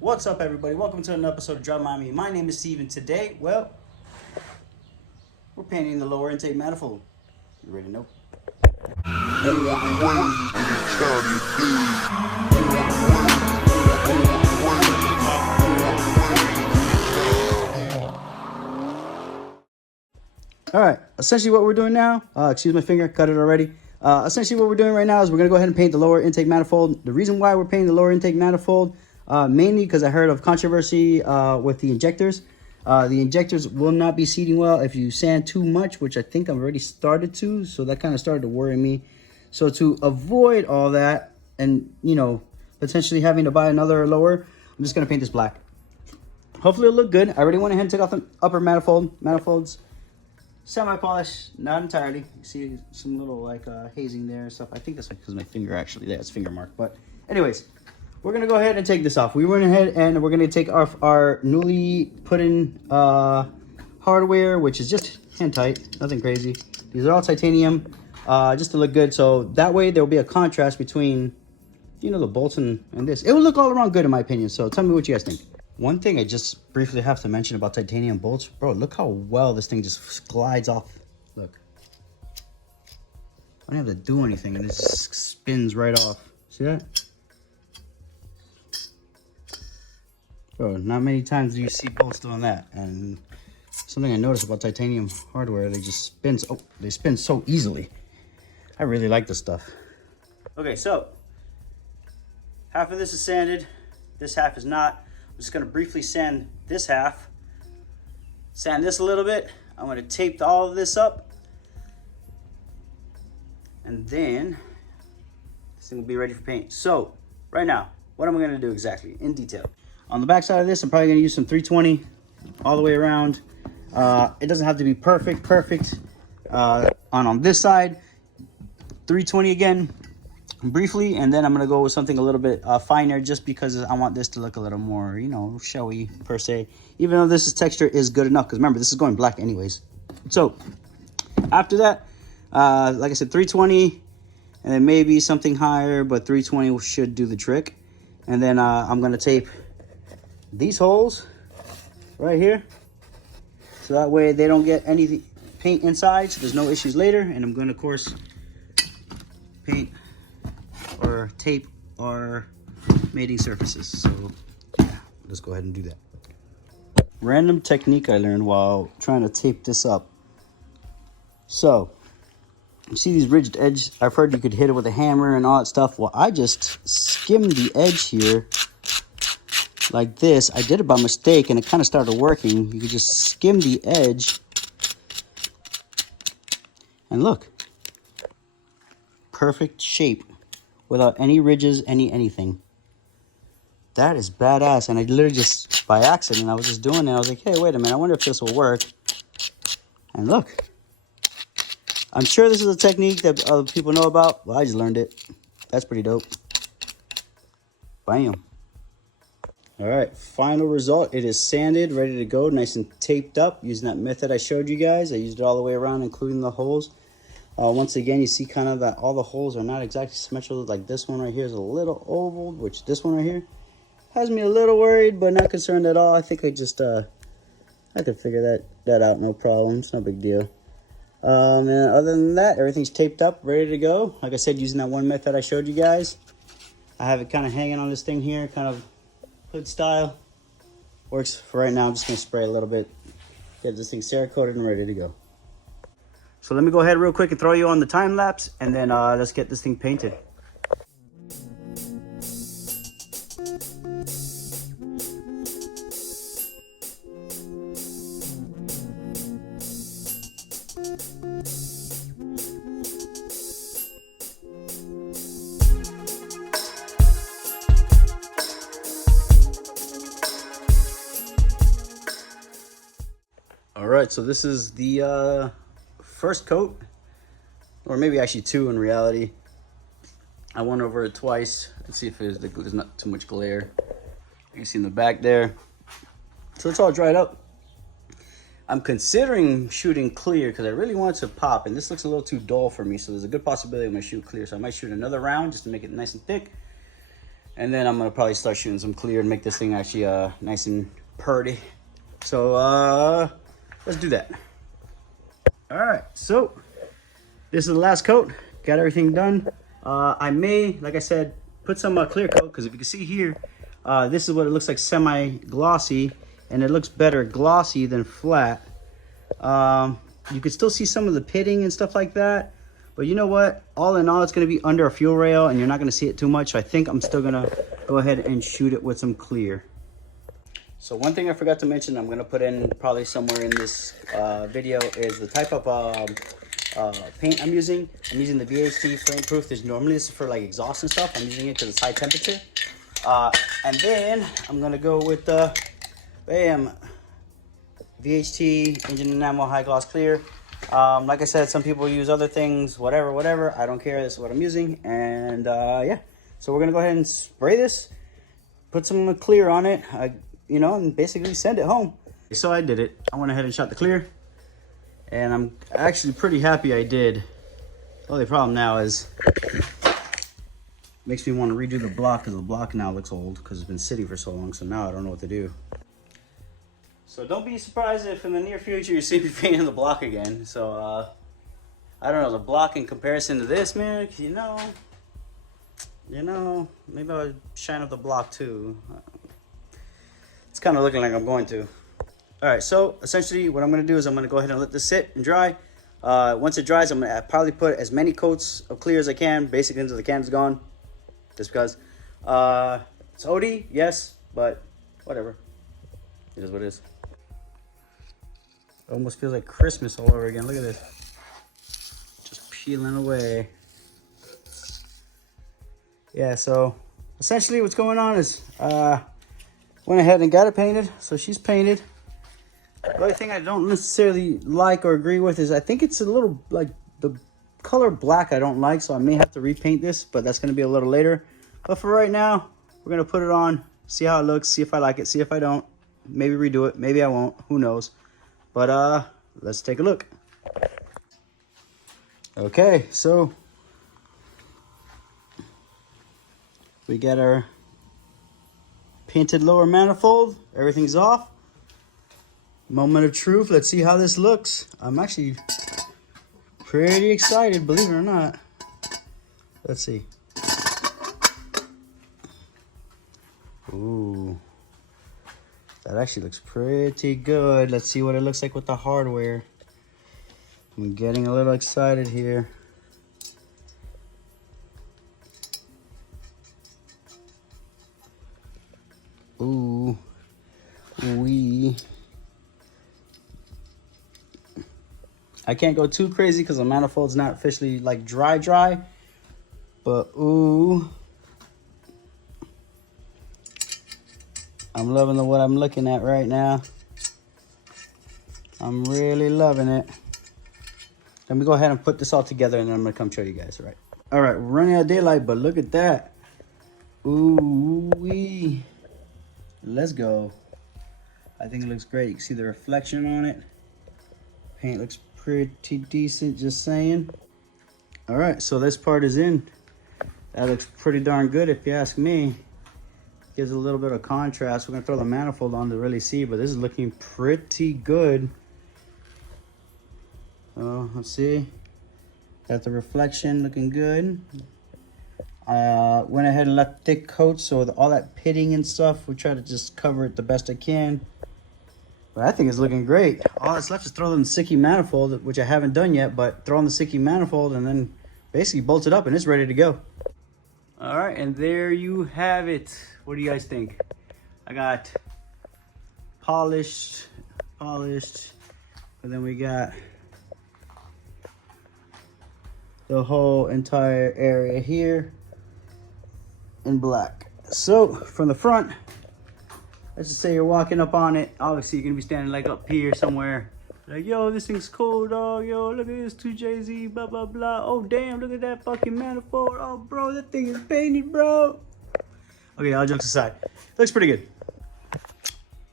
What's up, everybody? Welcome to another episode of Drop Miami. My name is Steve, and today, well, we're painting the lower intake manifold. You already know. All right, essentially what we're doing now, excuse my finger, cut it already. Essentially what we're doing right now is we're going to go ahead and paint the lower intake manifold. The reason why we're painting the lower intake manifold, mainly because I heard of controversy with the injectors. The injectors will not be seating well if you sand too much, which I think I've already started to, so that kind of started to worry me. So to avoid all that and, you know, potentially having to buy another lower, I'm just going to paint this black. Hopefully it'll look good. I already went ahead and took off the upper manifolds. Semi-polished, not entirely. You see some little like hazing there and stuff. I think that's because my finger actually, that's finger mark. But anyways, we're going to go ahead and take this off. We went ahead and we're going to take off our newly put in hardware, which is just hand tight, nothing crazy. These are all titanium, just to look good. So that way there will be a contrast between, you know, the bolts and this. It will look all around good in my opinion. So tell me what you guys think. One thing I just briefly have to mention about titanium bolts, bro, look how well this thing just glides off. Look. I don't have to do anything and it just spins right off. See that? Bro, not many times do you see bolts doing that. And something I noticed about titanium hardware, they just spin, they spin so easily. I really like this stuff. Okay, so half of this is sanded, this half is not. I'm just going to briefly sand this half, sand this a little bit. I'm going to tape all of this up, and then this thing will be ready for paint. So right now, what am I going to do exactly in detail? On the back side of this, I'm probably going to use some 320 all the way around. It doesn't have to be perfect. On this side, 320 again. Briefly, and then I'm gonna go with something a little bit finer, just because I want this to look a little more, you know, showy per se, even though this texture is good enough, because remember, this is going black anyways. So after that, like I said, 320, and then maybe something higher, but 320 should do the trick. And then I'm gonna tape these holes right here, so that way they don't get any paint inside, so there's no issues later. And I'm gonna, of course, paint or tape our mating surfaces. So yeah, let's go ahead and do that. Random technique I learned while trying to tape this up. So you see these ridged edges? I've heard you could hit it with a hammer and all that stuff. Well, I just skimmed the edge here like this. I did it by mistake and it kind of started working. You could just skim the edge and look, perfect shape without any ridges, anything. That is badass. And I literally just, by accident, I was just doing it. I was like, hey, wait a minute, I wonder if this will work. And look, I'm sure this is a technique that other people know about. Well, I just learned it. That's pretty dope. Bam. All right, final result. It is sanded, ready to go, nice and taped up using that method I showed you guys. I used it all the way around, including the holes. Once again, you see kind of that all the holes are not exactly symmetrical. Like this one right here is a little oval, which this one right here has me a little worried, but not concerned at all. I think I just I could figure that out, no problem. It's no big deal. And other than that, everything's taped up, ready to go. Like I said, using that one method I showed you guys. I have it kind of hanging on this thing here, kind of hood style. Works for right now. I'm just gonna spray a little bit, get this thing Cerakoted and ready to go. So let me go ahead real quick and throw you on the time lapse, and then let's get this thing painted. All right, so this is the first coat, or maybe actually two in reality. I went over it twice. Let's see if there's not too much glare. You can see in the back there. So it's all dried up. I'm considering shooting clear because I really want it to pop, and this looks a little too dull for me, so there's a good possibility I'm gonna shoot clear. So I might shoot another round just to make it nice and thick, And then I'm gonna probably start shooting some clear and make this thing actually nice and purty. So let's do that. All right, so this is the last coat. Got everything done. I may, like I said, put some clear coat, because if you can see here, this is what it looks like, semi-glossy, and it looks better glossy than flat. You can still see some of the pitting and stuff like that, but you know what? All in all, it's going to be under a fuel rail, and you're not going to see it too much. So I think I'm still going to go ahead and shoot it with some clear. So one thing I forgot to mention, I'm going to put in probably somewhere in this video, is the type of paint I'm using. I'm using the VHT flame proof. There's normally this is for like exhaust and stuff. I'm using it because it's high temperature. And then I'm going to go with the bam, VHT engine enamel high gloss clear. Like I said, some people use other things, whatever. I don't care. This is what I'm using. And yeah, so we're going to go ahead and spray this, put some clear on it, you know, and basically send it home. So I did it. I went ahead and shot the clear, and I'm actually pretty happy I did. The only problem now is makes me want to redo the block, because the block now looks old because it's been sitting for so long. So now I don't know what to do. So don't be surprised if in the near future you see me painting the block again. So I don't know, the block in comparison to this, man, you know, maybe I'll shine up the block too. It's kind of looking like I'm going to. All right, so essentially what I'm going to do is I'm going to go ahead and let this sit and dry. Once it dries, I'm going to probably put as many coats of clear as I can, basically until the can's gone. Just because it's OD, yes, but whatever. It is what it is. It almost feels like Christmas all over again. Look at this. Just peeling away. Yeah, so essentially what's going on is went ahead and got it painted. So she's painted. The only thing I don't necessarily like or agree with is I think it's a little, like, the color black I don't like, so I may have to repaint this, but that's going to be a little later. But for right now, we're going to put it on, see how it looks, see if I like it, see if I don't. Maybe redo it, maybe I won't, who knows. But let's take a look. Okay, so we got our painted lower manifold. Everything's off. Moment of truth. Let's see how this looks. I'm actually pretty excited, believe it or not. Let's see. Ooh. That actually looks pretty good. Let's see what it looks like with the hardware. I'm getting a little excited here. Ooh. Wee. I can't go too crazy because the manifold's not officially like dry. But ooh. I'm loving what I'm looking at right now. I'm really loving it. Let me go ahead and put this all together, and then I'm gonna come show you guys, all right? All right, we're running out of daylight, but look at that. Ooh wee. Let's go. I think it looks great. You can see the reflection on it. Paint looks pretty decent, just saying. All right, so this part is in. That looks pretty darn good if you ask me. Gives a little bit of contrast. We're gonna throw the manifold on to really see, but this is looking pretty good. Oh, let's see. Got the reflection looking good. Went ahead and left thick coats, so all that pitting and stuff, we try to just cover it the best I can. But I think it's looking great. All that's left is throw in the sticky manifold, which I haven't done yet, but throw in the sticky manifold and then basically bolt it up and it's ready to go. All right, and there you have it. What do you guys think? I got polished, and then we got the whole entire area here in black. So from the front, let's just say you're walking up on it. Obviously, you're gonna be standing like up here somewhere. Like, yo, this thing's cool, dog. Yo, look at this 2jzE, blah, blah, blah. Oh, damn, look at that fucking manifold. Oh, bro, that thing is painted, bro. Okay, all jokes aside. Looks pretty good.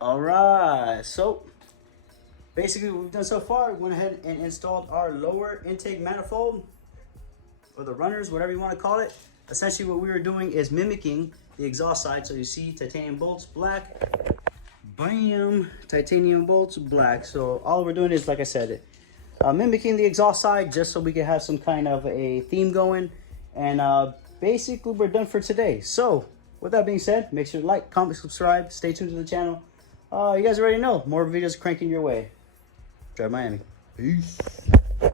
All right, so basically what we've done so far, we went ahead and installed our lower intake manifold, or the runners, whatever you want to call it. Essentially what we were doing is mimicking the exhaust side. So you see titanium bolts, black. Bam! Titanium bolts, black. So all we're doing is, like I said, mimicking the exhaust side just so we can have some kind of a theme going. And basically we're done for today. So with that being said, make sure to like, comment, subscribe, stay tuned to the channel. You guys already know, more videos cranking your way. Drive Miami. Peace.